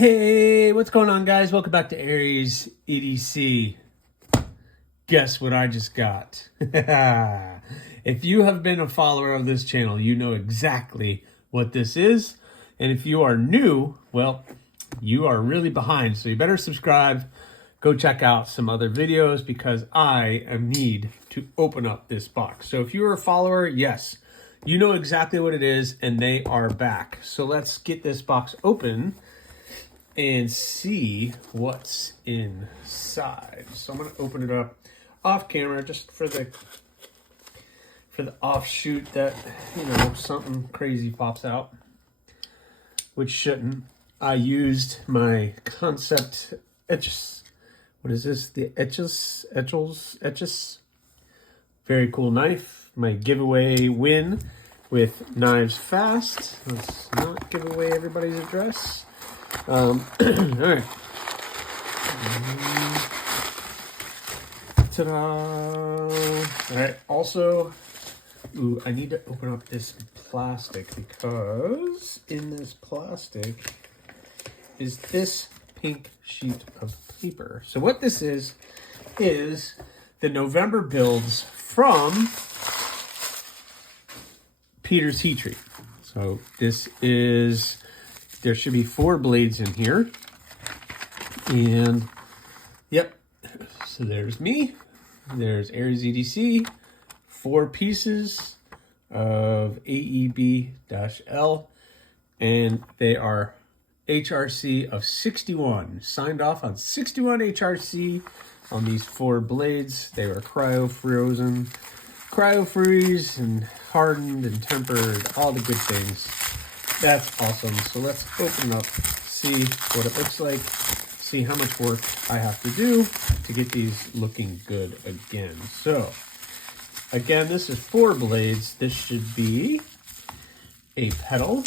Hey, what's going on, guys? Welcome back to AriesEDC. Guess what I just got? If you have been a follower of this channel, you know exactly what this is. And if you are new, well, you are really behind. So you better subscribe. Go check out some other videos because I need to open up this box. So if you're a follower, yes, you know exactly what it is, and they are back. So let's get this box open and see what's inside. So I'm going to open it up off camera just for the offshoot that, you know, something crazy pops out, which shouldn't. I used my Concept etches. What is this? The etches. Very cool knife. My giveaway win with Knives Fast. Let's not give away everybody's address. All right. Ta-da! All right. Also, I need to open up this plastic because in this plastic is this pink sheet of paper. So what this is the November builds from Peter's Heat Treat. So this is, there should be 4 blades in here. And yep, so there's me. There's AriesEDC, 4 pieces of AEB-L, and they are HRC of 61. Signed off on 61 HRC on these 4 blades. They were cryo-frozen, cryo-freeze, and hardened and tempered, all the good things. That's awesome. So let's open up, see what it looks like, see how much work I have to do to get these looking good again. So again, this is 4 blades. This should be a pedal.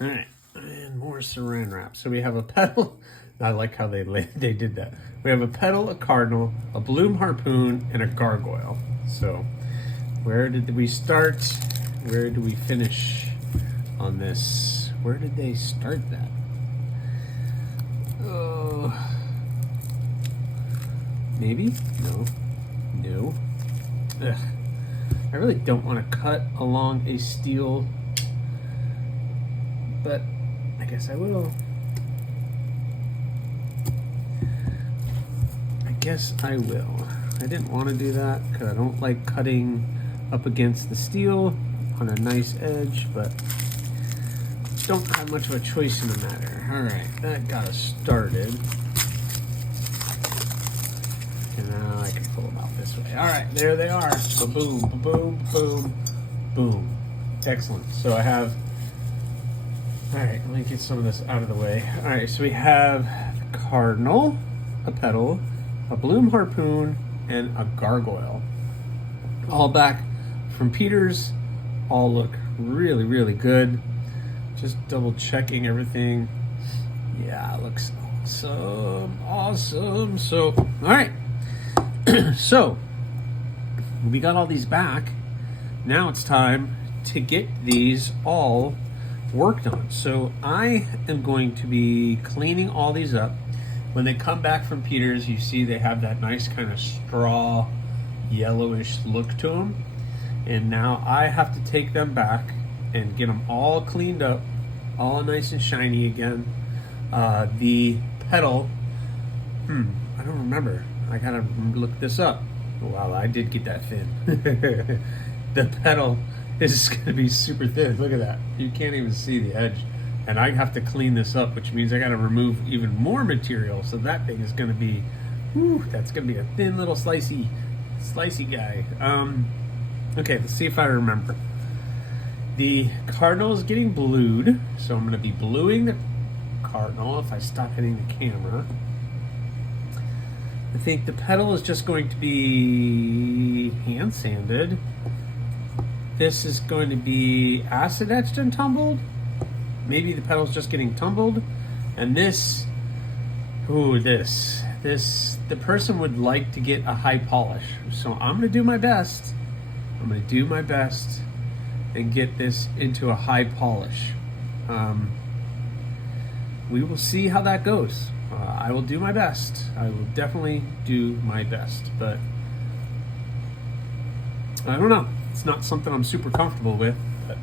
All right, and more saran wrap. So we have a pedal. I like how they did that. We have a pedal, a cardinal, a bloom harpoon, and a gargoyle. So where did we start? Where do we finish on this? Where did they start that? Oh, maybe? No. Ugh. I really don't want to cut along a steel, but I guess I will. I didn't want to do that because I don't like cutting up against the steel on a nice edge, but don't have much of a choice in the matter. All right, that got us started. And now I can pull them out this way. All right, there they are. Boom, boom, boom, boom. Excellent. So I have, all right, let me get some of this out of the way. All right, so we have a cardinal, a pedal, a bloom harpoon, and a gargoyle. All back from Peter's. All look really, really good. Just double checking everything. Yeah, it looks awesome. So, all right. So, we got all these back. Now it's time to get these all worked on. So I am going to be cleaning all these up. When they come back from Peter's, you see they have that nice kind of straw yellowish look to them. And now I have to take them back and get them all cleaned up, all nice and shiny again. The pedal, I don't remember. I gotta look this up. Wow, I did get that thin. The pedal is gonna be super thin. Look at that. You can't even see the edge. And I have to clean this up, which means I gotta remove even more material. So that thing is gonna be, that's gonna be a thin little slicey guy. Okay, let's see if I remember. The cardinal is getting blued, so I'm going to be bluing the cardinal if I stop hitting the camera. I think the pedal is just going to be hand sanded. This is going to be acid etched and tumbled. Maybe the pedal's just getting tumbled. And this, the person would like to get a high polish. So I'm going to do my best. and get this into a high polish. we will see how that goes. I will do my best. I will definitely do my best, but I don't know. It's not something I'm super comfortable with, but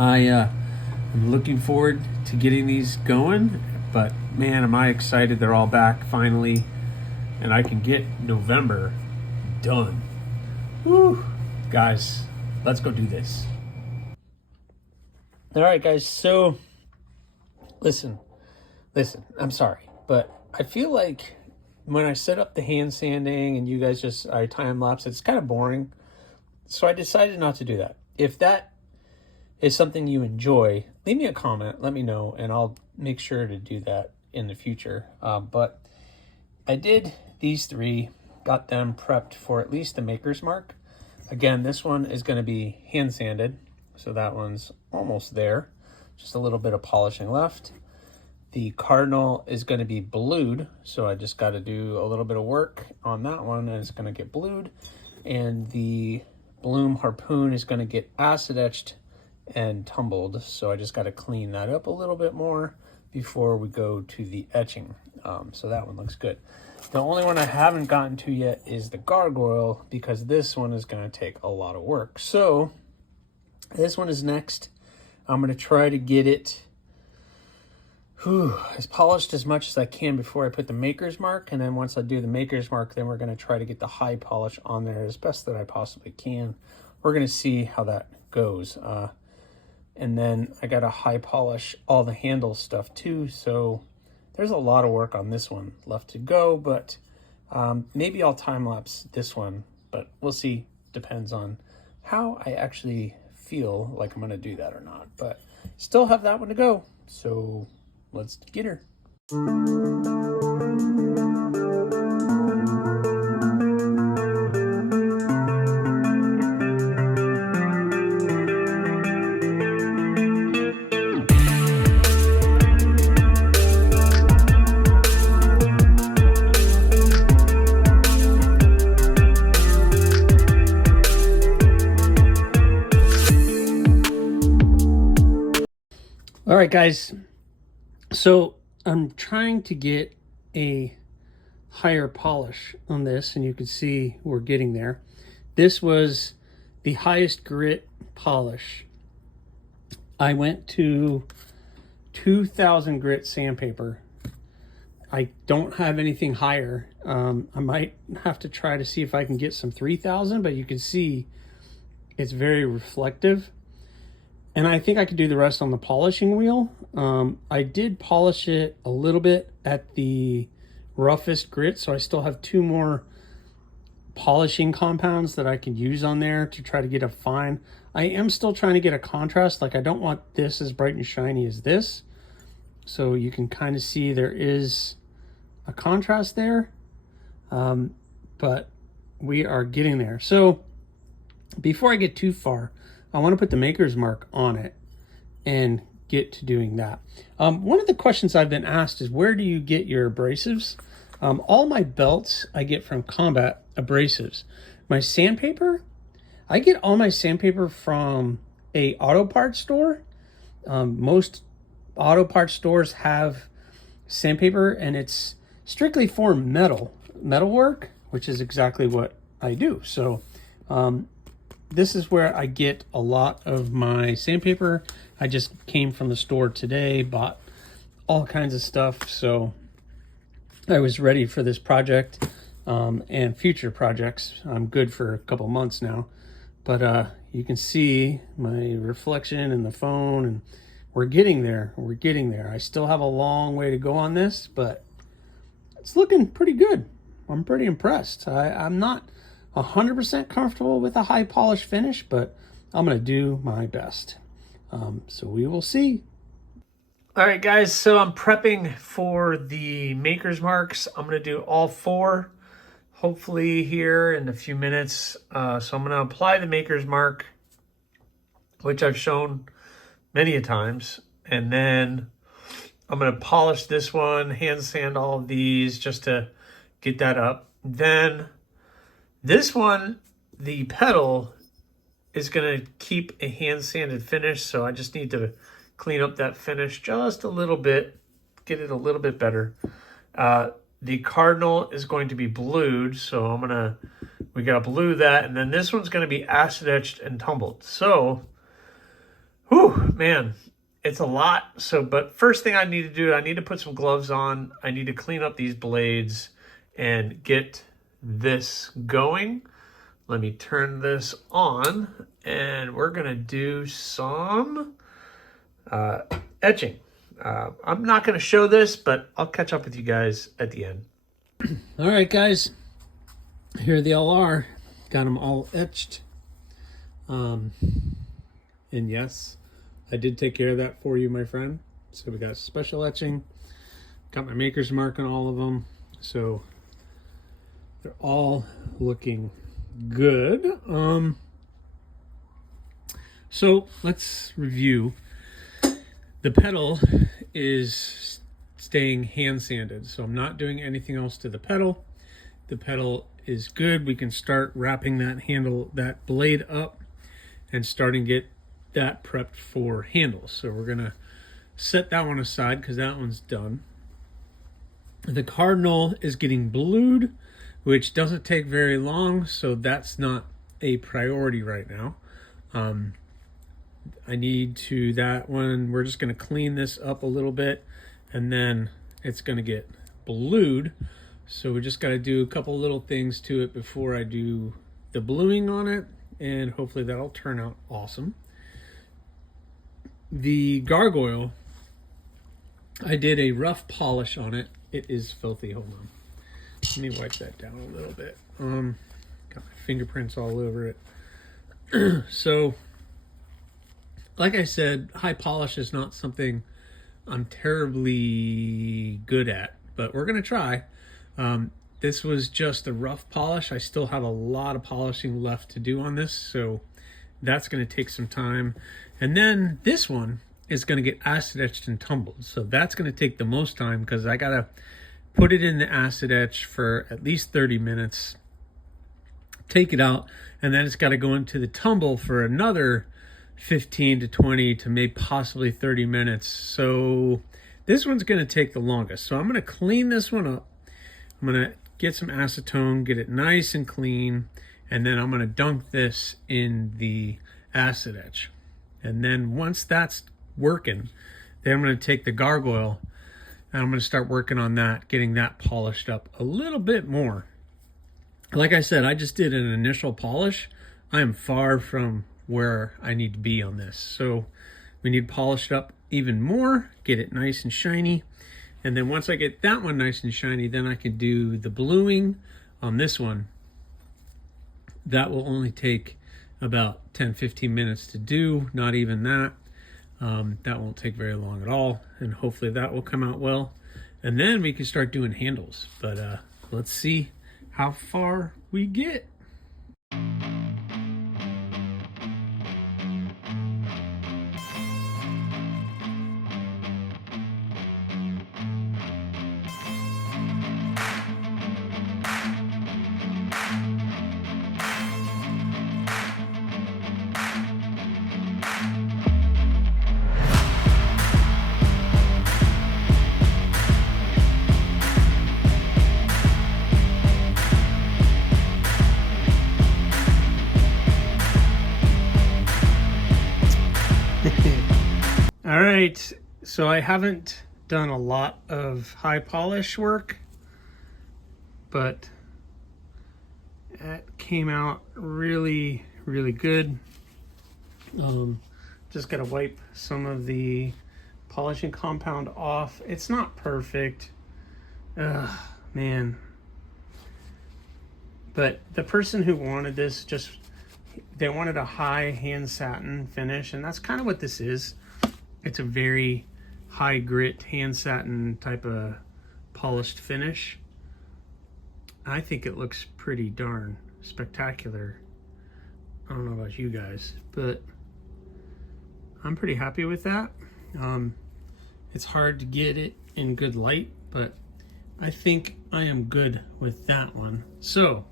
I'm looking forward to getting these going. But man, am I excited they're all back finally, and I can get November done. Woo! Guys, let's go do this. All right, guys, so listen, I'm sorry, but I feel like when I set up the hand sanding and you guys just time lapse, it's kind of boring. So I decided not to do that. If that is something you enjoy, leave me a comment, let me know, and I'll make sure to do that in the future. But I did these three, got them prepped for at least the maker's mark. Again, this one is going to be hand sanded, so that one's almost there. Just a little bit of polishing left. The cardinal is going to be blued, so I just got to do a little bit of work on that one, and it's going to get blued. And the bloom harpoon is going to get acid etched and tumbled, so I just got to clean that up a little bit more before we go to the etching. So that one looks good. The only one I haven't gotten to yet is the gargoyle, because this one is going to take a lot of work. So this one is next. I'm going to try to get it as polished as much as I can before I put the maker's mark. And then once I do the maker's mark, then we're going to try to get the high polish on there as best that I possibly can. We're going to see how that goes. And then I got to high polish all the handle stuff too. So there's a lot of work on this one left to go, but maybe I'll time lapse this one, but we'll see. Depends on how I actually feel like I'm going to do that or not, but still have that one to go. So let's get her. All right, guys, so I'm trying to get a higher polish on this, and you can see we're getting there. This was the highest grit polish. I went to 2000 grit sandpaper. I don't have anything higher. I might have to try to see if I can get some 3000, but you can see it's very reflective. And I think I could do the rest on the polishing wheel. I did polish it a little bit at the roughest grit, so I still have 2 more polishing compounds that I can use on there to try to get a fine. I am still trying to get a contrast. Like, I don't want this as bright and shiny as this. So you can kind of see there is a contrast there. But we are getting there. So before I get too far, I want to put the maker's mark on it and get to doing that. One of the questions I've been asked is, where do you get your abrasives? All my belts I get from Combat Abrasives. My sandpaper, I get all my sandpaper from a auto parts store. Most auto parts stores have sandpaper, and it's strictly for metal work, which is exactly what I do. So this is where I get a lot of my sandpaper. I just came from the store today, bought all kinds of stuff, so I was ready for this project and future projects. I'm good for a couple months now, but you can see my reflection in the phone, and we're getting there. We're getting there. I still have a long way to go on this, but it's looking pretty good. I'm pretty impressed. I'm not 100% comfortable with a high polish finish, but I'm going to do my best. So we will see. All right, guys, so I'm prepping for the maker's marks. I'm going to do all 4, hopefully here in a few minutes. So I'm going to apply the maker's mark, which I've shown many a times. And then I'm going to polish this one, hand sand all of these just to get that up. Then this one, the pedal, is going to keep a hand sanded finish, so I just need to clean up that finish just a little bit, get it a little bit better. The cardinal is going to be blued, so we gotta blue that, and then this one's gonna be acid etched and tumbled. So, whew, man, it's a lot. So, but first thing I need to do, I need to put some gloves on. I need to clean up these blades and get this going. Let me turn this on, and we're gonna do some etching. I'm not going to show this, but I'll catch up with you guys at the end. All right, guys. Here they all are. Got them all etched. And yes, I did take care of that for you, my friend. So we got special etching. Got my maker's mark on all of them. So they're all looking good. So let's review. The pedal is staying hand sanded, so I'm not doing anything else to the pedal. The pedal is good. We can start wrapping that blade up and starting to get that prepped for handles. So we're gonna set that one aside because that one's done. The cardinal is getting blued, which doesn't take very long, so that's not a priority right now. I need to, that one, we're just going to clean this up a little bit, and then it's going to get blued. So we just got to do a couple little things to it before I do the bluing on it, and hopefully that'll turn out awesome. The gargoyle, I did a rough polish on it. It is filthy. Hold on. Let me wipe that down a little bit. Got my fingerprints all over it. So, like I said, high polish is not something I'm terribly good at, but we're going to try. This was just a rough polish. I still have a lot of polishing left to do on this, so that's going to take some time. And then this one is going to get acid etched and tumbled. So that's going to take the most time because I got to put it in the acid etch for at least 30 minutes, take it out, and then it's got to go into the tumble for another 15 to 20 to maybe possibly 30 minutes. So this one's going to take the longest. So I'm going to clean this one up. I'm going to get some acetone, get it nice and clean, and then I'm going to dunk this in the acid etch. And then once that's working, then I'm going to take the gargoyle and I'm going to start working on that, getting that polished up a little bit more. Like I said, I just did an initial polish. I am far from where I need to be on this. So we need to polish it up even more, get it nice and shiny. And then once I get that one nice and shiny, then I can do the bluing on this one. That will only take about 10-15 minutes to do, not even that. That won't take very long at all, and hopefully that will come out well. And then we can start doing handles. But let's see how far we get. All right, so I haven't done a lot of high polish work, but it came out really, really good. Just gotta wipe some of the polishing compound off. It's not perfect, man. But the person who wanted this, they wanted a high hand satin finish, and that's kind of what this is. It's a very high grit hand satin type of polished finish. I think it looks pretty darn spectacular. I don't know about you guys, but I'm pretty happy with that. It's hard to get it in good light, but I think I am good with that one. So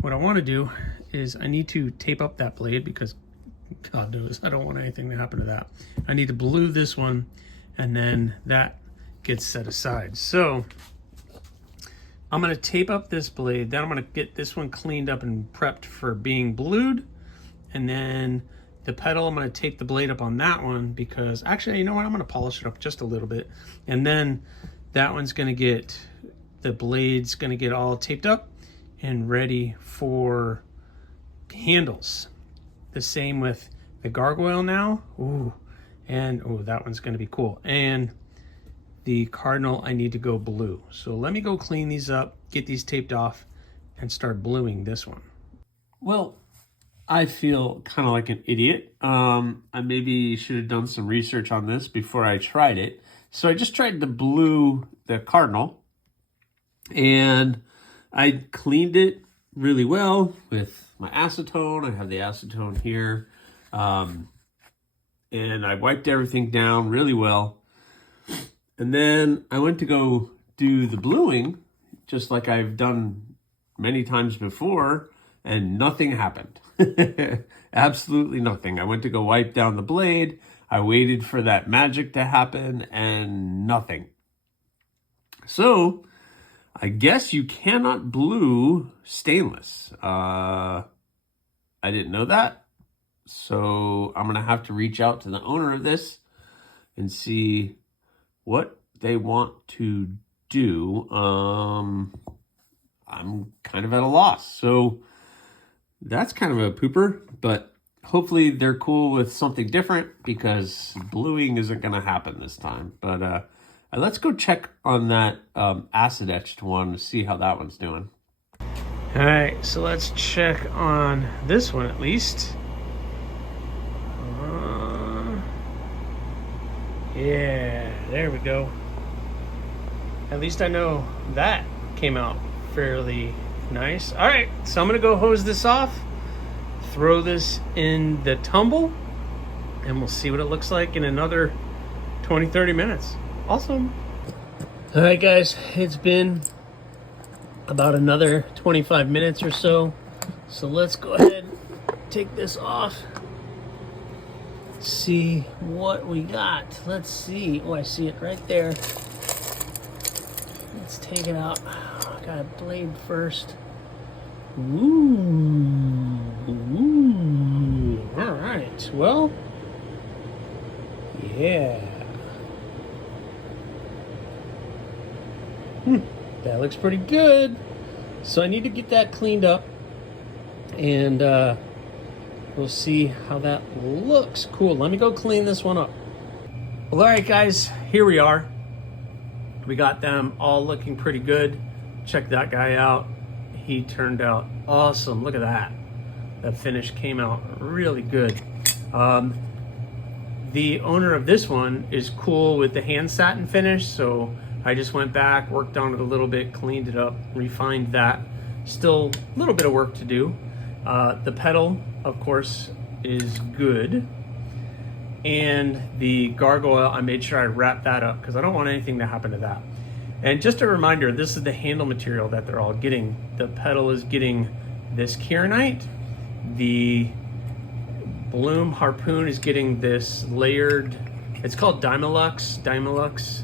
what I want to do is I need to tape up that blade because God knows, I don't want anything to happen to that. I need to blue this one, and then that gets set aside. So I'm gonna tape up this blade, then I'm gonna get this one cleaned up and prepped for being blued, and then the pedal, I'm gonna tape the blade up on that one because, actually, you know what, I'm gonna polish it up just a little bit, and then that one's gonna get, the blade's gonna get all taped up and ready for handles. The same with the gargoyle now. Ooh, and oh, that one's gonna be cool. And the cardinal, I need to go blue. So let me go clean these up, get these taped off, and start bluing this one. Well, I feel kind of like an idiot. I maybe should have done some research on this before I tried it. So I just tried to blue the cardinal, and I cleaned it really well with my acetone. I have the acetone here. And I wiped everything down really well. And then I went to go do the bluing, just like I've done many times before, and nothing happened. Absolutely nothing. I went to go wipe down the blade. I waited for that magic to happen, and nothing. So I guess you cannot blue stainless. I didn't know that. So I'm going to have to reach out to the owner of this and see what they want to do. I'm kind of at a loss. So that's kind of a pooper, but hopefully they're cool with something different because bluing isn't going to happen this time. But let's go check on that acid etched one to see how that one's doing. All right, so let's check on this one at least. Yeah, there we go. At least I know that came out fairly nice. All right, so I'm gonna go hose this off, throw this in the tumble, and we'll see what it looks like in another 20-30 minutes. Awesome. All right, guys, it's been about another 25 minutes or so. So let's go ahead, take this off, see what we got. Let's see. Oh, I see it right there. Let's take it out. Got a blade first. Ooh. Ooh. All right. Well, yeah. That looks pretty good. So I need to get that cleaned up, and we'll see how that looks. Cool. Let me go clean this one up. Well, all right, guys, here we are. We got them all looking pretty good. Check that guy out. He turned out awesome. Look at that. That finish came out really good. The owner of this one is cool with the hand satin finish, so I just went back, worked on it a little bit, cleaned it up, refined that. Still a little bit of work to do. The pedal, of course, is good. And the gargoyle, I made sure I wrapped that up because I don't want anything to happen to that. And just a reminder, this is the handle material that they're all getting. The pedal is getting this kieranite. The Bloom harpoon is getting this layered, it's called Dymilux.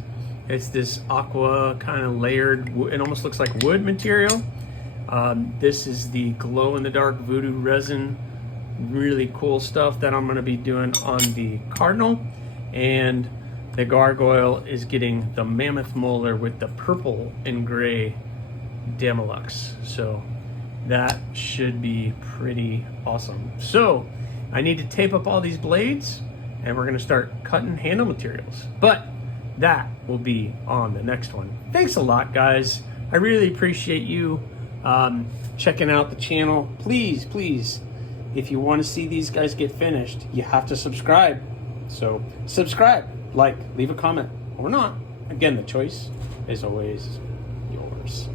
It's this aqua kind of layered, it almost looks like wood material. This is the glow-in-the-dark voodoo resin. Really cool stuff that I'm going to be doing on the Cardinal. And the gargoyle is getting the mammoth molar with the purple and gray Dymilux. So that should be pretty awesome. So I need to tape up all these blades, and we're going to start cutting handle materials. But that will be on the next one. Thanks a lot, guys. I really appreciate you checking out the channel. Please, if you want to see these guys get finished, you have to subscribe. So subscribe, like, leave a comment, or not. Again, the choice is always yours.